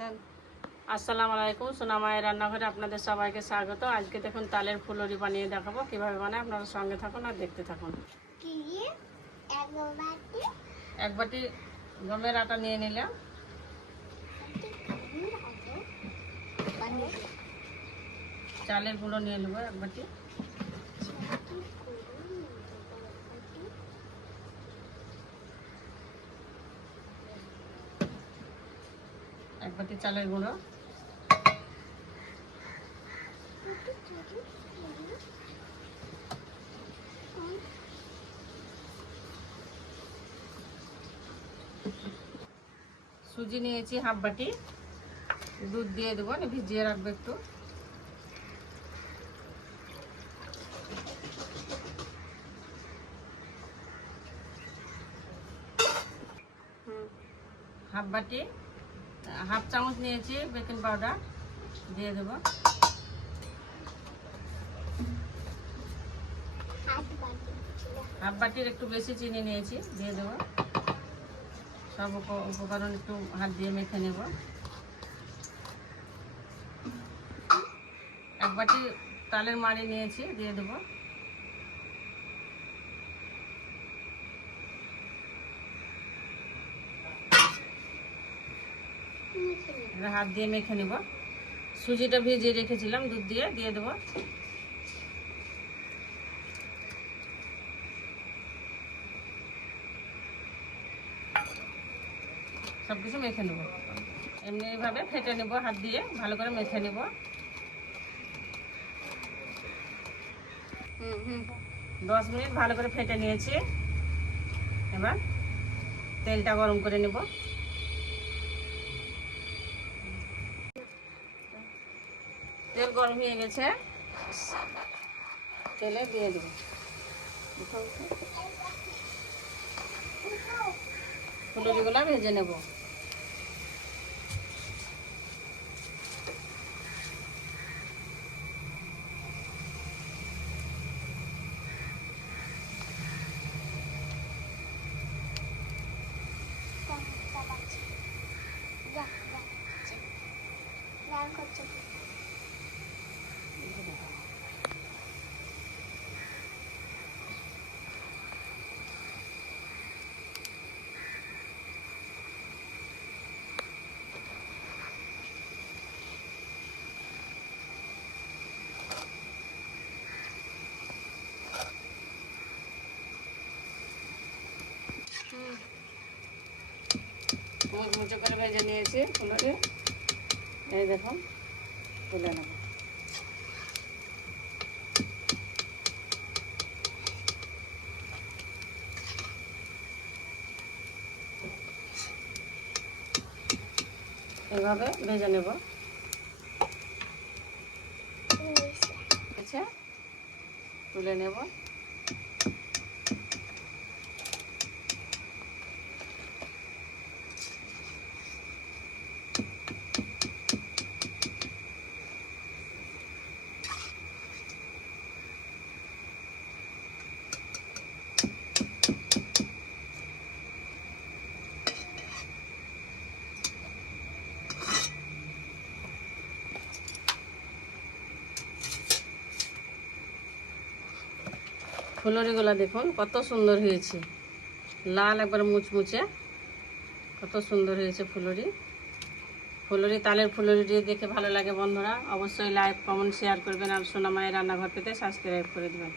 নেন। আসসালামু আলাইকুম। সোনামায়ের রান্নাঘরে আপনাদের সবাইকে স্বাগত। আজকে দেখুন তালের ফুলরি বানিয়ে দেখাবো। কীভাবে বানায় আপনারা সঙ্গে থাকুন আর দেখতে থাকুন। এক বাটি। গমের আটা নিয়ে নিলাম। চালের গুঁড়ো নিয়ে নেব এক বাটি চারটি করে নিয়ে দেবো এক বাটি। বাটি চালের গুঁড়ো। সুজি নিয়েছি হাফ বাটি। দুধ দিয়ে দেবো নিয়ে ভিজিয়ে রাখব একটু। হাফ বাটি। হাফ চামচ নিয়েছি, বেকিং পাউডার দিয়ে দেবো। হাফ বাটির একটু বেশি চিনি নিয়েছি, দিয়ে দেবো। সব উপ- উপকরণ একটু হাত দিয়ে মেখে নেব। এক বাটি তালের মাড়ি নিয়েছি, দিয়ে দেবো। এবার হাত দিয়ে মেখে নেব। সুজিটা ভিজিয়ে রেখেছিলাম দুধ দিয়ে দিয়ে দেবো। সব কিছু মেখে নেব। এমনি এইভাবে ফেটে নেব হাত দিয়ে ভালো করে মেখে নেব। হুম হুম। দশ মিনিট ভালো করে ফেটে নিয়েছি। এবার তেলটা গরম করে নেব। তেল গরম হয়ে গেছে। তেলে দিয়ে দেবো। ফুলুরিগুলো ভেজে নেব। মুচমুচে করে ভেজে নিয়েছি ফুলুরি এই দেখুন তুলে নেব। এভাবে ভেজে নেব। আচ্ছা তুলে নেব। ফুলরিগুলো দেখুন, কত সুন্দর হয়েছে। লাল একবার মুচমুচে, কত সুন্দর হয়েছে ফুলরি ফুলরি তালের ফুলরি দিয়ে দেখে ভালো লাগে বন্ধুরা। অবশ্যই লাইক কমেন্ট শেয়ার করবেন আর সোনামায়ের রান্নাঘর পেতে সাবস্ক্রাইব করে দেবেন।